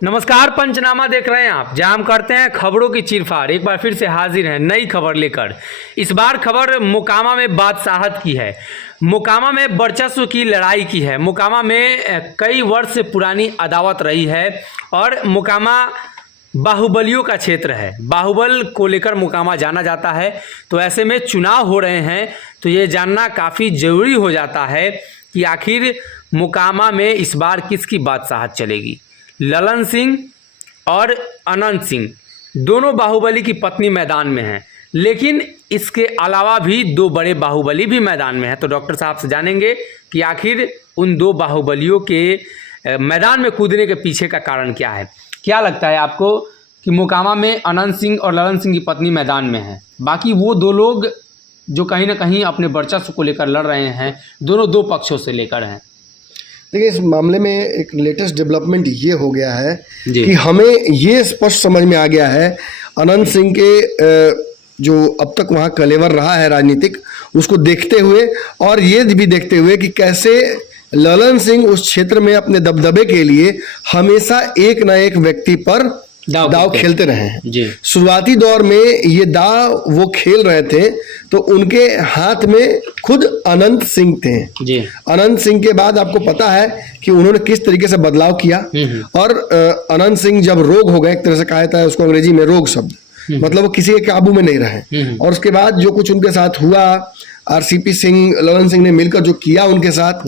नमस्कार, पंचनामा देख रहे हैं आप, जहां हम करते हैं खबरों की चीरफाड़। एक बार फिर से हाजिर हैं नई खबर लेकर। इस बार खबर मोकामा में बादशाहत की है। मोकामा में वर्चस्व की लड़ाई की है। मोकामा में कई वर्ष से पुरानी अदावत रही है और मोकामा बाहुबलियों का क्षेत्र है। बाहुबल को लेकर मोकामा जाना जाता है। तो ऐसे में चुनाव हो रहे हैं तो ये जानना काफ़ी ज़रूरी हो जाता है कि आखिर मोकामा में इस बार किसकी बादशाहत चलेगी। ललन सिंह और अनंत सिंह दोनों बाहुबली की पत्नी मैदान में हैं, लेकिन इसके अलावा भी दो बड़े बाहुबली भी मैदान में हैं। तो डॉक्टर साहब से जानेंगे कि आखिर उन दो बाहुबलियों के मैदान में कूदने के पीछे का कारण क्या है। क्या लगता है आपको कि मोकामा में अनंत सिंह और ललन सिंह की पत्नी मैदान में है, बाकी वो दो लोग जो कहीं ना कहीं अपने वर्चस्व को लेकर लड़ रहे हैं, दोनों दो पक्षों से लेकर हैं? देखिए, इस मामले में एक लेटेस्ट डेवलपमेंट ये हो गया है कि हमें ये स्पष्ट समझ में आ गया है अनंत सिंह के जो अब तक वहाँ कलेवर रहा है राजनीतिक, उसको देखते हुए और ये भी देखते हुए कि कैसे ललन सिंह उस क्षेत्र में अपने दबदबे के लिए हमेशा एक न एक व्यक्ति पर दाव खेलते रहे हैं। शुरुआती दौर में ये दाव वो खेल रहे थे तो उनके हाथ में खुद अनंत सिंह थे। अनंत सिंह के बाद आपको पता है कि उन्होंने किस तरीके से बदलाव किया और अनंत सिंह जब रोग हो गए, एक तरह से कहा जाता है उसको अंग्रेजी में रोग शब्द, मतलब वो किसी के काबू में नहीं रहे। और उसके बाद जो कुछ उनके साथ हुआ, आरसीपी सिंह ललन सिंह ने मिलकर जो किया उनके साथ,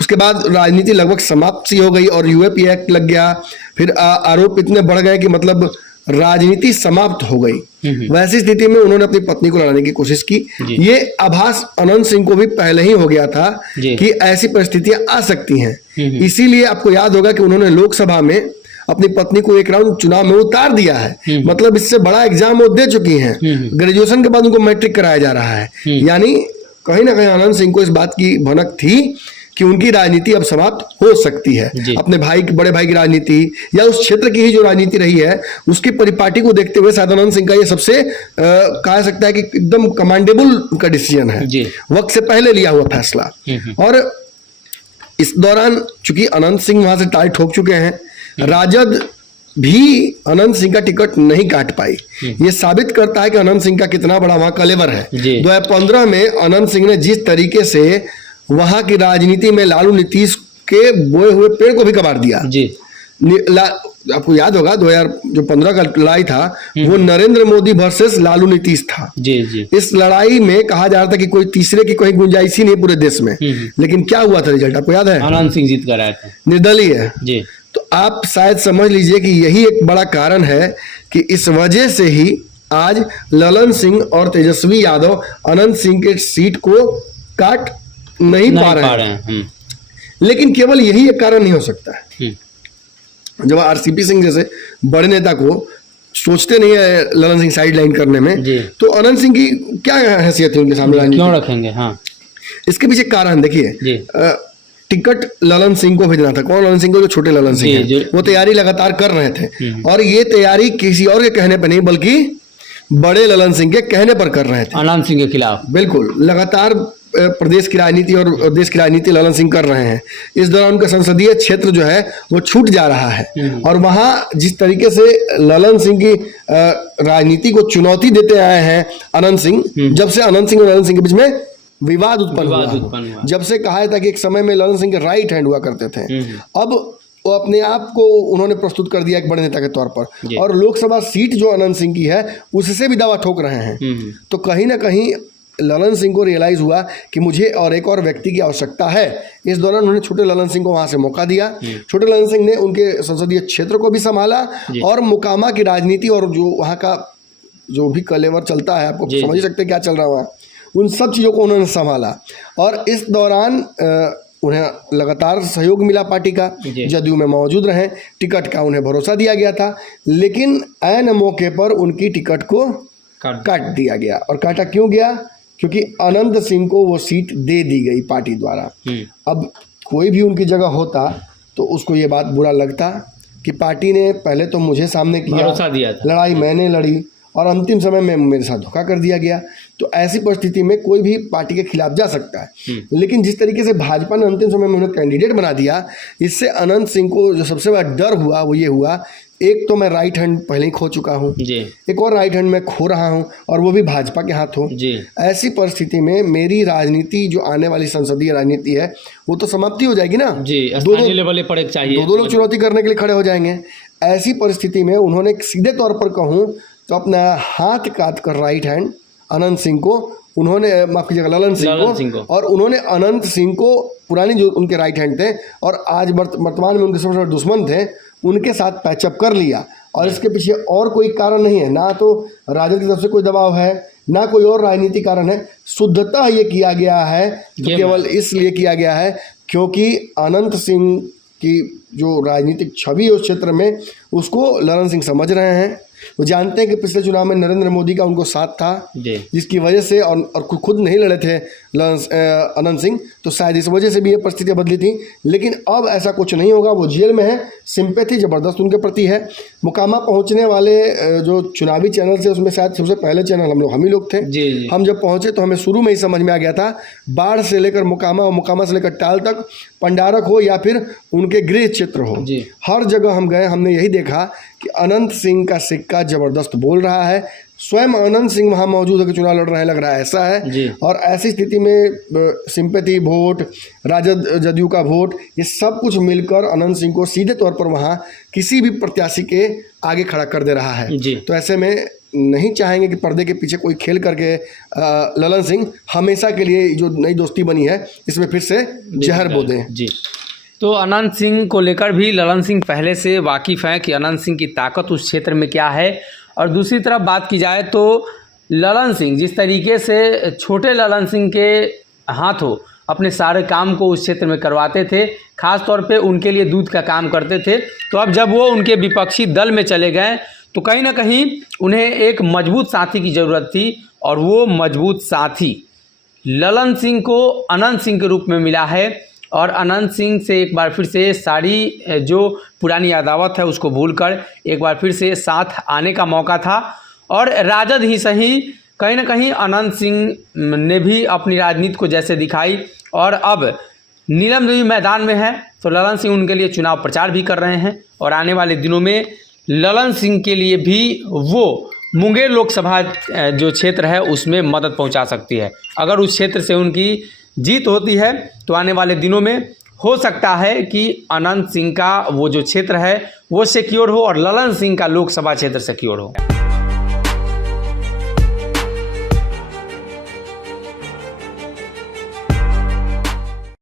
उसके बाद राजनीति लगभग समाप्त सी हो गई और यूएपी एक्ट लग गया। फिर आरोप इतने बढ़ गए कि मतलब राजनीति समाप्त हो गई। वैसी स्थिति में उन्होंने अपनी पत्नी को लड़ाने की कोशिश की। ये आभास अनंत सिंह को भी पहले ही हो गया था कि ऐसी परिस्थितियां आ सकती हैं। इसीलिए आपको याद होगा कि उन्होंने लोकसभा में अपनी पत्नी को एक राउंड चुनाव में उतार दिया है। मतलब इससे बड़ा एग्जाम वो दे चुकी हैं। ग्रेजुएशन के बाद उनको मैट्रिक कराया जा रहा है। यानी कहीं ना कहीं अनंत सिंह को इस बात की भनक थी कि उनकी राजनीति अब समाप्त हो सकती है। अपने भाई, बड़े भाई की राजनीति या उस क्षेत्र की ही जो राजनीति रही है उसकी परिपाटी को देखते हुए शायद अनंत सिंह का ये सबसे कहा सकता है कि एकदम कमांडेबल का डिसीजन है, वक्त से पहले लिया हुआ फैसला। और इस दौरान चूंकि अनंत सिंह वहां से ताल ठोक चुके हैं, राजद भी अनंत सिंह का टिकट नहीं काट पाई। ये साबित करता है कि अनंत सिंह का कितना बड़ा वहां कलेवर है। 2015 में अनंत सिंह ने जिस तरीके से वहां की राजनीति में लालू नीतीश के बोए हुए पेड़ को भी कबाड़ दिया। आपको याद होगा 2015 का लड़ाई था, वो नरेंद्र मोदी वर्सेस लालू नीतीश था। इस लड़ाई में कहा जा रहा था कि कोई तीसरे की कोई गुंजाइश ही नहीं पूरे देश में। लेकिन क्या हुआ था रिजल्ट आपको याद है? अनंत सिंह जीत कर आए थे, निर्दलीय। तो आप शायद समझ लीजिए कि यही एक बड़ा कारण है कि इस वजह से ही आज ललन सिंह और तेजस्वी यादव अनंत सिंह के सीट को काट नहीं पा रहे हैं। लेकिन केवल यही एक कारण नहीं हो सकता है। जब आरसीपी सिंह जैसे बड़े नेता को सोचते नहीं है ललन सिंह साइड लाइन करने में, तो अनंत सिंह की क्या हैसियत है उनके सामने? क्यों रखेंगे? हाँ, इसके पीछे कारण देखिए, टिकट ललन सिंह को भेजना था। कौन ललन सिंह को? जो छोटे ललन सिंह हैं, वो तैयारी लगातार कर रहे थे। और ये तैयारी किसी और के कहने पर नहीं बल्कि बड़े ललन सिंह के कहने पर कर रहे थे, अनंत सिंह के खिलाफ। बिल्कुल, लगातार प्रदेश की राजनीति और देश की राजनीति ललन सिंह कर रहे हैं। इस दौरान उनका संसदीय क्षेत्र जो है वो छूट जा रहा है। और वहां जिस तरीके से ललन सिंह की राजनीति को चुनौती देते आए हैं अनंत सिंह, जब से अनंत सिंह और ललन सिंह के बीच में विवाद उत्पन्न हुआ, जब से कहा था कि एक समय में ललन सिंह के राइट हैंड हुआ करते थे, अब वो अपने आप को उन्होंने प्रस्तुत कर दिया एक बड़े नेता के तौर पर। और लोकसभा सीट जो अनंत सिंह की है उससे भी दावा ठोक रहे हैं। तो कहीं ना कहीं ललन सिंह को रियलाइज हुआ कि मुझे और एक और व्यक्ति की आवश्यकता है। इस दौरान उन्होंने छोटे ललन सिंह को वहां से मौका दिया। छोटे ललन सिंह ने उनके संसदीय क्षेत्र को भी संभाला और मोकामा की राजनीति और जो वहां का जो भी कलेवर चलता है, आपको समझ ही सकते हैं क्या चल रहा हुआ, उन सब चीज़ों को उन्होंने संभाला। और इस दौरान उन्हें लगातार सहयोग मिला पार्टी का, जदयू में मौजूद रहे, टिकट का उन्हें भरोसा दिया गया था। लेकिन ऐन मौके पर उनकी टिकट को काट दिया गया। और काटा क्यों गया? क्योंकि अनंत सिंह को वो सीट दे दी गई पार्टी द्वारा। अब कोई भी उनकी जगह होता तो उसको ये बात बुरा लगता कि पार्टी ने पहले तो मुझे सामने किया, भरोसा दिया था, लड़ाई मैंने लड़ी और अंतिम समय में मेरे साथ धोखा कर दिया गया। तो ऐसी परिस्थिति में कोई भी पार्टी के खिलाफ जा सकता है, लेकिन जिस तरीके से भाजपा ने अंतिम समय में उन्हें कैंडिडेट बना दिया, इससे अनंत सिंह को जो सबसे बड़ा डर हुआ वो ये हुआ, एक तो मैं राइट हैंड पहले ही खो चुका हूँ, एक और राइट हैंड मैं खो रहा हूँ, और वो भी भाजपा के हाथ हो। ऐसी परिस्थिति में मेरी राजनीति, जो आने वाली संसदीय राजनीति है, वो तो समाप्ति हो जाएगी ना। दो लेवल पर चाहिए, दो लोग चुनौती करने के लिए खड़े हो जाएंगे। ऐसी परिस्थिति में उन्होंने सीधे तौर पर कहूँ तो अपना हाथ काट कर राइट हैंड अनंत सिंह को उन्होंने, माफ कीजिएगा, ललन सिंह को, और उन्होंने अनंत सिंह को, पुरानी जो उनके राइट हैंड थे और आज वर्तमान में उनके सबसे बड़े दुश्मन थे, उनके साथ पैचअप कर लिया। और इसके पीछे और कोई कारण नहीं है, ना तो राजद की तरफ से कोई दबाव है, ना कोई और राजनीतिक कारण है। शुद्धतः ये किया गया है तो केवल इसलिए किया गया है क्योंकि अनंत सिंह की जो राजनीतिक छवि है उस क्षेत्र में, उसको ललन सिंह समझ रहे हैं। वो जानते हैं कि पिछले चुनाव में नरेंद्र मोदी का उनको साथ था, जिसकी वजह से, और खुद नहीं लड़े थे अनंत सिंह, तो शायद इस वजह से भी ये परिस्थितियाँ बदली थी। लेकिन अब ऐसा कुछ नहीं होगा, वो जेल में है, सिंपैथी ज़बरदस्त उनके प्रति है। मुकामा पहुंचने वाले जो चुनावी चैनल थे उसमें शायद सबसे पहले चैनल हम ही लोग थे। हम जब पहुंचे तो हमें शुरू में ही समझ में आ गया था, बाढ़ से लेकर मुकामा और मुकामा से लेकर टाल तक, पंडारक हो या फिर उनके गृह क्षेत्र हो, हर जगह हम गए, हमने यही देखा कि अनंत सिंह का सिक्का जबरदस्त बोल रहा है। स्वयं अनंत सिंह वहाँ मौजूद है कि चुनाव लड़ रहे हैं, लग रहा है ऐसा है। और ऐसी स्थिति में सिंपैथी वोट, राजद जदयू का वोट, ये सब कुछ मिलकर अनंत सिंह को सीधे तौर पर वहाँ किसी भी प्रत्याशी के आगे खड़ा कर दे रहा है। तो ऐसे में नहीं चाहेंगे कि पर्दे के पीछे कोई खेल करके ललन सिंह हमेशा के लिए जो नई दोस्ती बनी है इसमें फिर से जहर बो दें। तो अनंत सिंह को लेकर भी ललन सिंह पहले से वाकिफ़ हैं कि अनंत सिंह की ताकत उस क्षेत्र में क्या है। और दूसरी तरफ बात की जाए तो ललन सिंह जिस तरीके से छोटे ललन सिंह के हाथों अपने सारे काम को उस क्षेत्र में करवाते थे, खास तौर पे उनके लिए दूध का काम करते थे, तो अब जब वो उनके विपक्षी दल में चले गए तो कहीं ना कहीं उन्हें एक मजबूत साथी की ज़रूरत थी, और वो मजबूत साथी ललन सिंह को अनंत सिंह के रूप में मिला है। और अनंत सिंह से एक बार फिर से सारी जो पुरानी अदावत है उसको भूलकर एक बार फिर से साथ आने का मौका था। और राजद ही सही, कहीं ना कहीं अनंत सिंह ने भी अपनी राजनीति को जैसे दिखाई, और अब नीलम देवी मैदान में है तो ललन सिंह उनके लिए चुनाव प्रचार भी कर रहे हैं। और आने वाले दिनों में ललन सिंह के लिए भी वो मुंगेर लोकसभा जो क्षेत्र है उसमें मदद पहुंचा सकती है। अगर उस क्षेत्र से उनकी जीत होती है तो आने वाले दिनों में हो सकता है कि अनंत सिंह का वो जो क्षेत्र है वो सिक्योर हो और ललन सिंह का लोकसभा क्षेत्र सिक्योर हो।